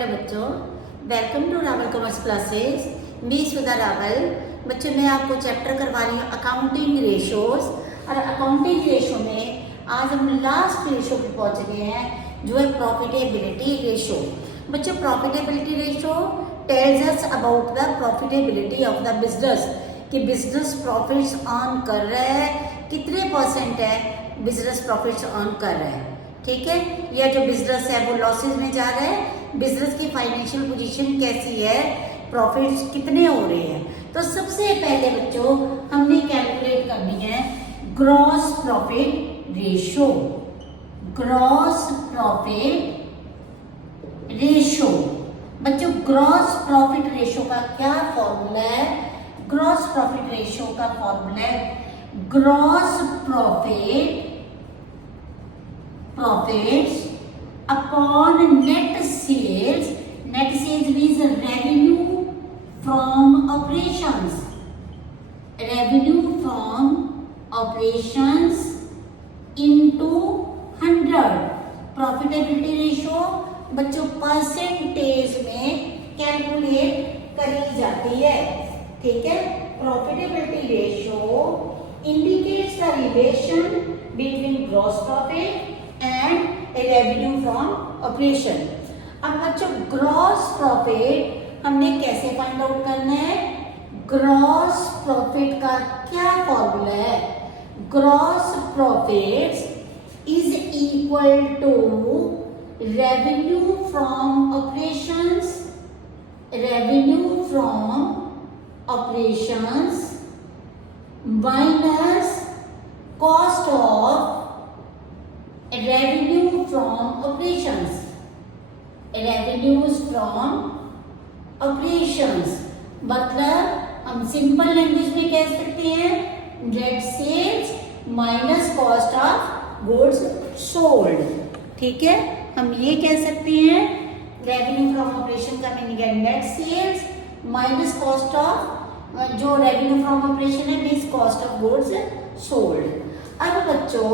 Hello बच्चों, welcome to Rawal commerce classes. मैं सुधा रावल। बच्चों, मैं आपको चैप्टर करवा रही हूँ अकाउंटिंग रेशोज। और अकाउंटिंग रेशो में आज हम लास्ट रेशो पे पहुँच गए हैं, जो है प्रॉफिटेबिलिटी रेशो। बच्चों, profitability ratio tells us about the profitability of the business, कि बिजनेस प्रॉफिट्स अर्न कर रहा है, कितने परसेंट है बिजनेस प्रॉफिट्स अर्न कर रहा है। ठीक है, या जो बिजनेस है वो लॉसेज में जा रहा है, बिजनेस की फाइनेंशियल पोजीशन कैसी है, प्रॉफिट्स कितने हो रहे हैं। तो सबसे पहले बच्चों हमने कैलकुलेट करनी है gross profit ratio. Gross profit ratio बच्चों, ग्रॉस प्रॉफिट रेशो का क्या फॉर्मूला है? ग्रॉस प्रॉफिट रेशो का फॉर्मूला है gross profits upon net sales. Net sales means revenue from operations. Revenue from operations into 100. Profitability ratio बच्चों percentage में calculate करी जाती है। ठीक है, profitability ratio indicates the relation between gross profit and revenue from operation. अब बच्चों gross profit हमने कैसे फाइंड आउट करना है? ग्रॉस प्रॉफिट का क्या फॉर्मूला है? Gross profit is equal to revenue from operations, revenue from operations minus cost of revenue from operations. Revenues from operations मतलब हम सिंपल लैंग्वेज में कह सकते हैं net sales minus cost of goods sold. ठीक है, हम ये कह सकते हैं रेवेन्यू फ्रॉम ऑपरेशन का मीनिंग है net sales minus cost of, जो रेवेन्यू फ्रॉम ऑपरेशन है means cost of goods sold. अब बच्चों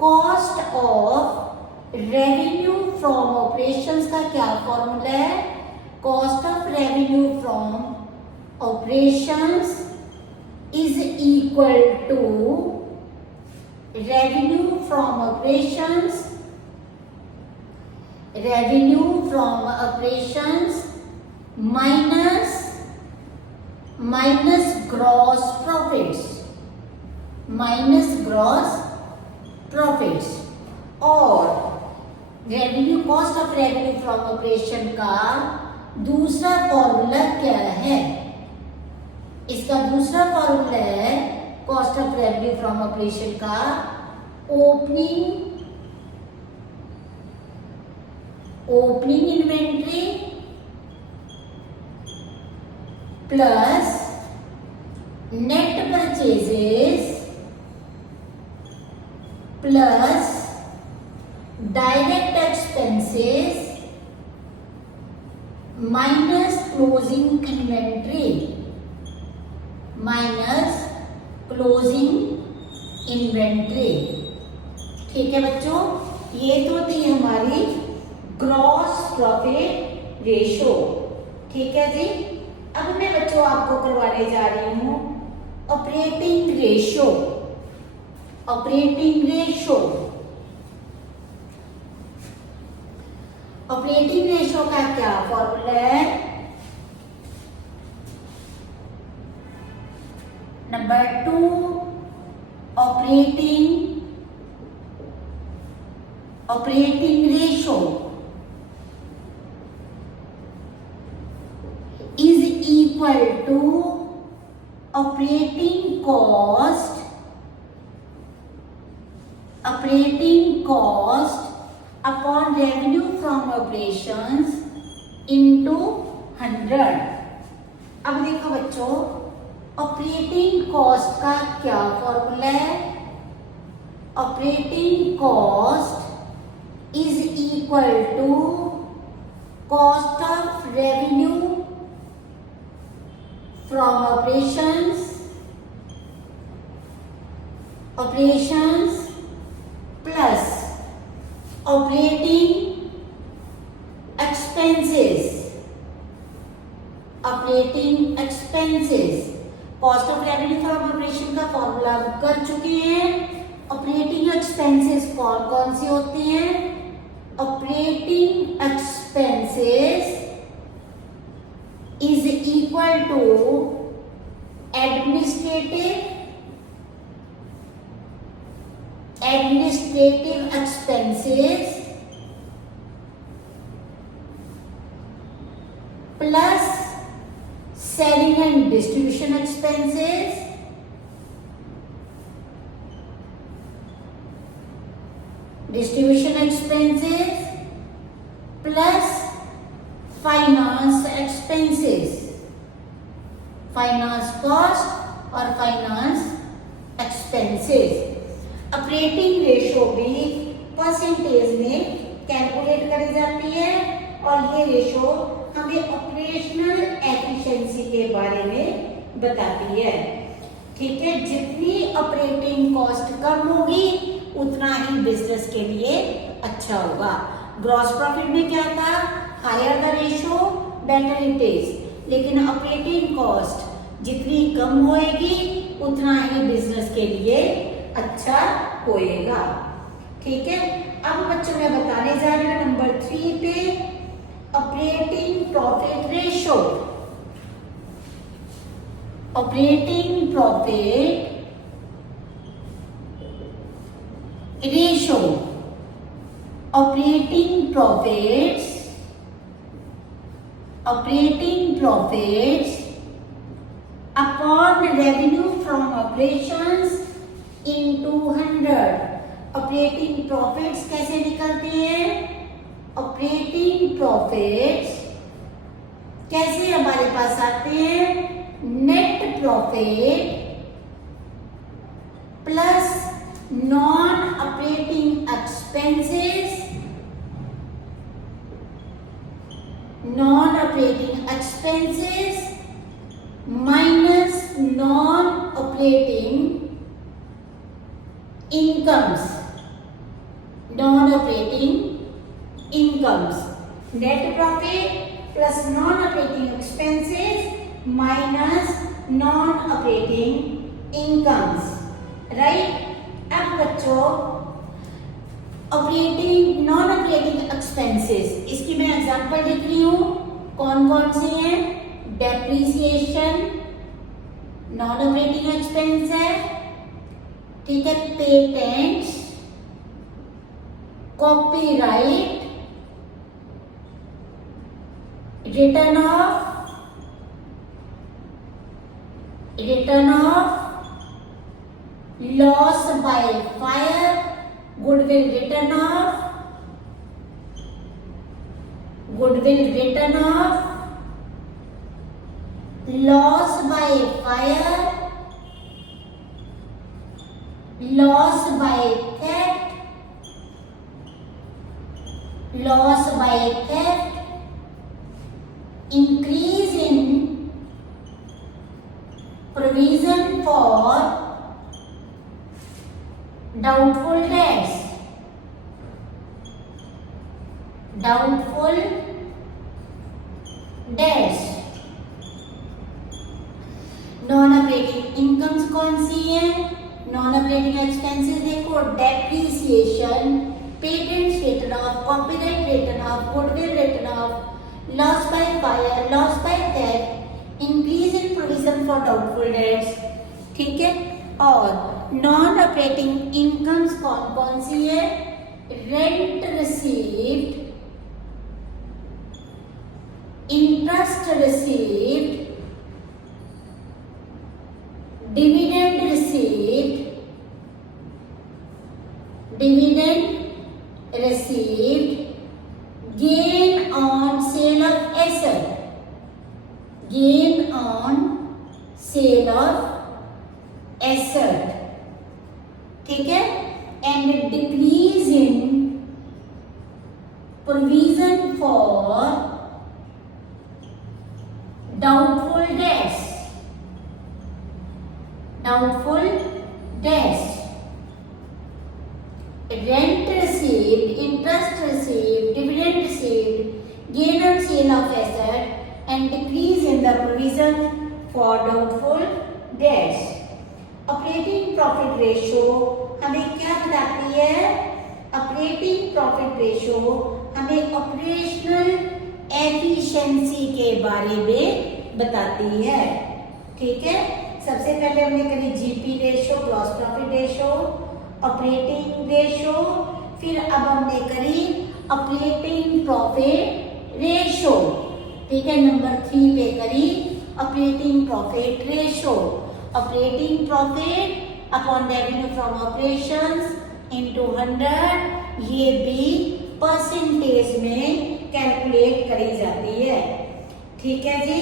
cost of revenue from operations का क्या फॉर्मूला है? Cost of revenue from operations is equal to revenue from operations, revenue from operations minus gross profits, minus gross profits. और revenue cost of revenue from operation का दूसरा formula क्या है? इसका दूसरा फॉर्मूला है cost of revenue from operation का opening inventory plus net purchases plus direct expenses minus closing inventory, minus closing inventory. ठीक है बच्चों, ये तो थी हमारी ग्रॉस प्रॉफिट रेशो। ठीक है जी। अब मैं बच्चों आपको करवाने जा रही हूं operating ratio. Operating ratio, operating ratio का क्या फॉर्मूला है? Number 2 operating ratio is equal to operating cost upon revenue from operations into 100। अब देखो बच्चों ऑपरेटिंग कॉस्ट का क्या फॉर्मूला है? Operating cost is equal to cost of revenue from operations plus operating expenses expenses, operating expenses, cost of revenue from operation का formula कर चुके हैं। ऑपरेटिंग एक्सपेंसेस कौन कौन से होते हैं? Operating expenses is equal to administrative expenses plus selling and distribution expenses plus finance expenses, finance cost और finance expenses। ऑपरेटिंग रेशो भी परसेंटेज में कैलकुलेट करी जाती है और ये रेशो हमें ऑपरेशनल एफिशिएंसी के बारे में बताती है। ठीक है, जितनी ऑपरेटिंग कॉस्ट कम होगी उतना ही बिजनेस के लिए अच्छा होगा। ग्रॉस प्रॉफिट में क्या था? Higher the ratio better it is, लेकिन ऑपरेटिंग कॉस्ट जितनी कम होएगी उतना ही बिजनेस के लिए अच्छा होएगा। ठीक है, अब बच्चों मैं बताने जा रही हूँ नंबर 3 पे operating profit ratio. Operating profit ratio, operating profits upon revenue from operations into 100। Operating profits कैसे निकलते हैं? ऑपरेटिंग प्रॉफिट्स कैसे हमारे पास आते हैं? Net profit plus non operating expenses, minus non operating incomes, net profit plus non-operating expenses minus non-operating incomes, right? अब बच्चों non operating expenses, इसकी मैं एग्जांपल लिख रही हूँ। कौन कौन से हैं? डेप्रिसिएशन नॉन ऑपरेटिंग एक्सपेंस है, ठीक है। Patents, copyright, return of loss by fire, goodwill return of loss by fire, loss by theft, increase in provision for doubtful debts, non operating incomes कौन सी है? नॉन ऑपरेटिंग एक्सपेंसेस देखो, depreciation, patents return of, copyright return of, goodwill return of, loss by fire, loss by theft, increase in provision for doubtful debts, ठीक है। और non operating incomes कौन कौन सी है? Rent received, interest received, dividend received, gain on sale of asset, ठीक है। And decrease in provision for doubtful debts, rent received, interest received, dividend received, gain dividend sale of asset and decrease in the provision for doubtful debts. Operating profit ratio हमें क्या बताती है? Operating profit ratio हमें operational efficiency के बारे में बताती है। ठीक है, सबसे पहले हमने करी GP ratio, gross profit ratio, operating ratio, फिर अब हमने करी ऑपरेटिंग प्रॉफिट रेशो। ठीक है, नंबर 3 पे करी operating profit ratio. Operating profit upon revenue from operations into 100, ये भी परसेंटेज में कैलकुलेट करी जाती है। ठीक है जी,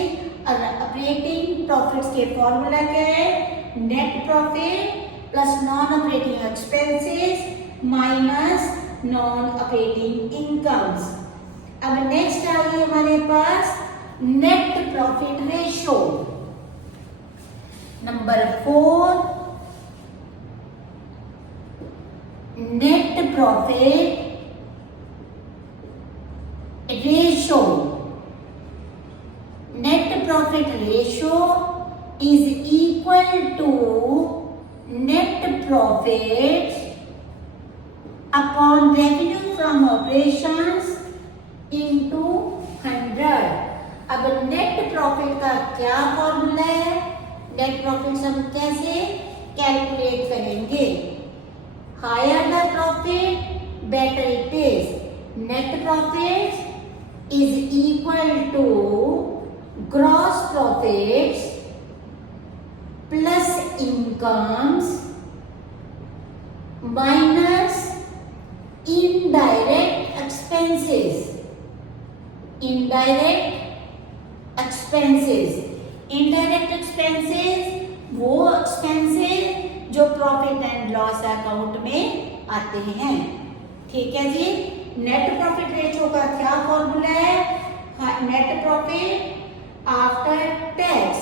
और ऑपरेटिंग प्रॉफिट्स के फॉर्मूला क्या है? Net profit plus non operating expenses minus non operating incomes. अब नेक्स्ट आ गई हमारे पास net profit ratio. Number 4, net profit ratio. Net profit ratio is equal to net profit upon revenue from operations into 100। अब net profit का क्या formula है? Net profit हम कैसे कैलकुलेट करेंगे? Higher the profit better it is. Net profit is equal to gross profits plus incomes minus indirect expenses. Indirect expenses, indirect expenses वो expenses जो profit and loss account में आते हैं। ठीक है जी, नेट प्रॉफिट रेशो का क्या फॉर्मूला है? Net profit after tax.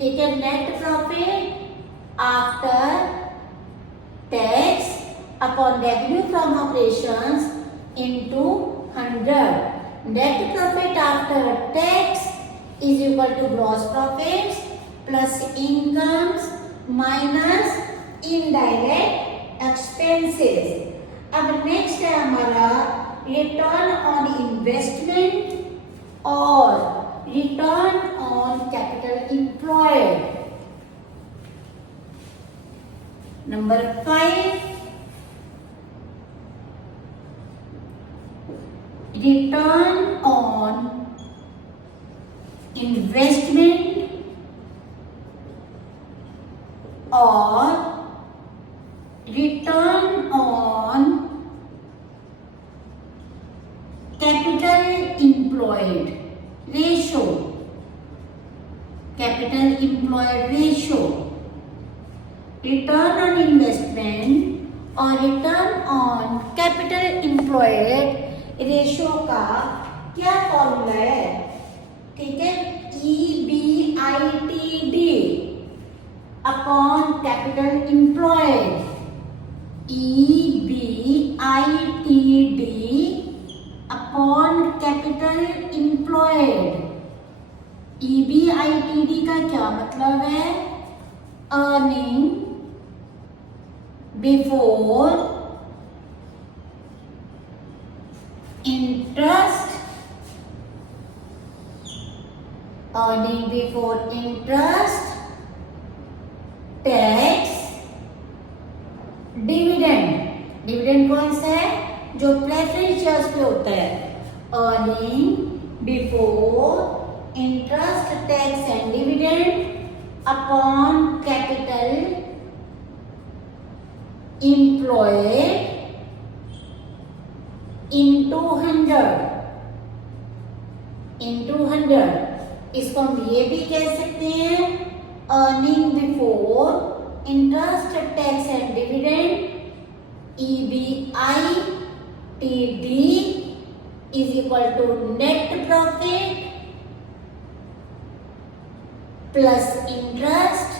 ठीक है, net profit after tax upon revenue from operations into 100। Net profit after tax is equal to gross profits plus incomes minus indirect expenses. अब next है हमारा return on investment और return on capital employed. Number 5, return on investment or return on capital employed ratio। capital employed ratio, return on investment और return on capital employed ratio का क्या formula है? ठीक है, EBITD upon capital employed. EBITD upon capital employed. EBITD का क्या मतलब है? Earning before interest, earning before interest, tax, dividend। Dividend कौन सा है? जो प्रेफरेंस शेयर्स पे होता है। Earning before interest, tax and dividend upon capital employed into 100। इसको हम ये भी कह सकते हैं earning before interest, tax and dividend EBITD is equal to net profit plus interest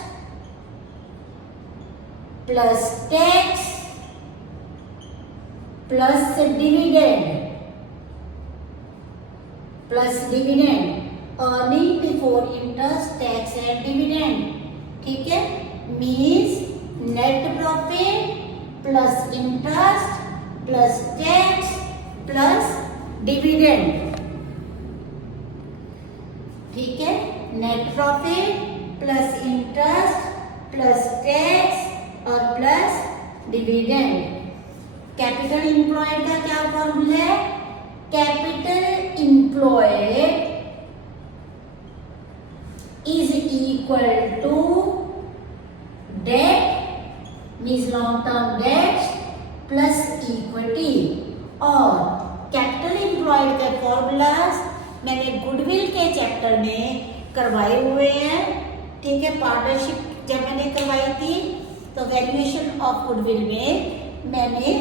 plus tax plus dividend plus dividend, earning before interest tax and dividend, ठीक है, means net profit plus interest plus tax plus dividend, ठीक है, net profit plus interest plus tax और plus dividend. Capital employed का क्या formula है? Capital employed is equal to debt means long term debt plus equity. और capital employed के formulas मैंने goodwill के चैप्टर में करवाए हुए हैं, ठीक है। पार्टनरशिप जब मैंने करवाई थी तो वैल्यूएशन ऑफ गुडविल में मैंने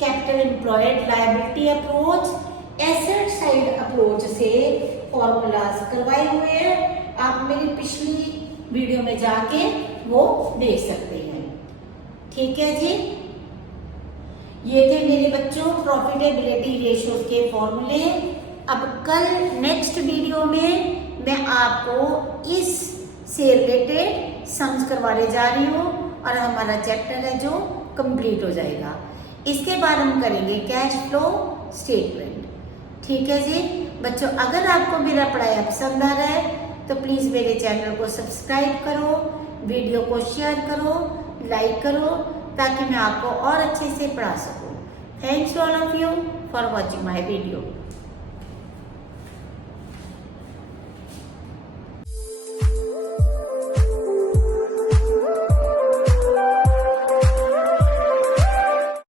capital employed liability approach, asset side approach से फॉर्मूलाज करवाए हुए हैं। आप मेरी पिछली वीडियो में जाके वो देख सकते हैं, ठीक है जी। ये थे मेरे बच्चों प्रॉफिटेबिलिटी रेशियो के फॉर्मूले। अब कल नेक्स्ट वीडियो में मैं आपको इस से रिलेटेड सम्स करवाने जा रही हूँ और हमारा चैप्टर है जो कंप्लीट हो जाएगा। इसके बाद हम करेंगे कैश फ्लो स्टेटमेंट, ठीक है जी बच्चों। अगर आपको मेरा पढ़ाया पसंद आ रहा है तो प्लीज़ मेरे चैनल को सब्सक्राइब करो, वीडियो को शेयर करो, लाइक करो, ताकि मैं आपको और अच्छे से पढ़ा सकूँ। Thanks all of you for watching my video.